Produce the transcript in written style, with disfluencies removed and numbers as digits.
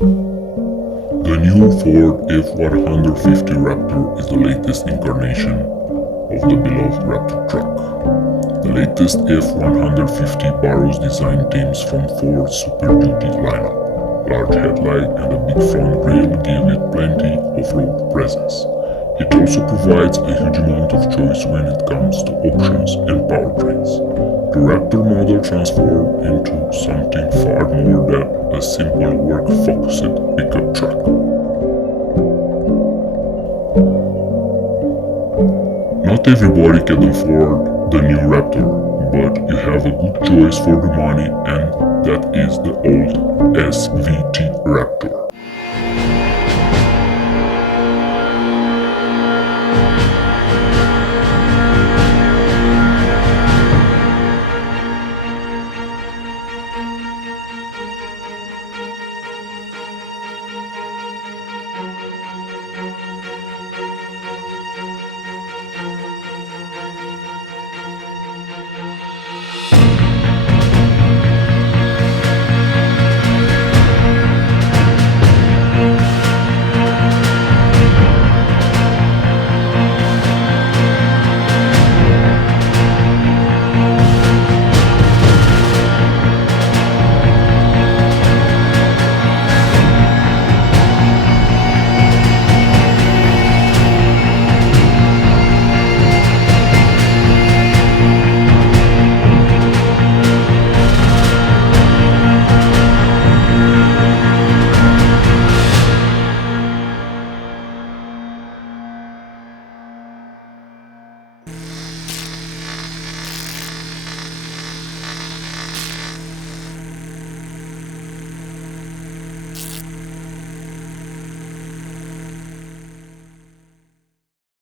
The new Ford F-150 Raptor is the latest incarnation of the beloved Raptor truck. The latest F-150 borrows design themes from Ford's Super Duty lineup. Large headlight and a big front grille give it plenty of road presence. It also provides a huge amount of choice when it comes to options and powertrains. The Raptor model transforms into something far more than a simple work-focused pickup truck. Not everybody can afford the new Raptor, but you have a good choice for the money, and that is the old SVT Raptor.